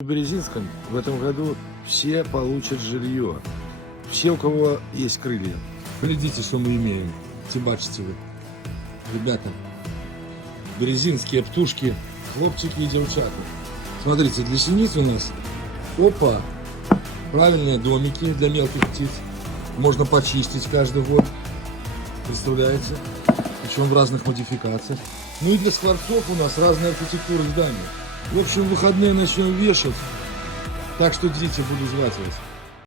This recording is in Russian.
В Березинском в этом году все получат жилье. Все, у кого есть крылья. Глядите, что мы имеем. Бачите вы. Ребята, березинские птушки, хлопчики и девчата. Смотрите, для синиц у нас, опа, правильные домики для мелких птиц. Можно почистить каждый год. Представляете? Причем в разных модификациях. Ну и для скворцов у нас разные архитектуры зданий. В общем, в выходные начнем вешать. Так что, дети, буду звать вас.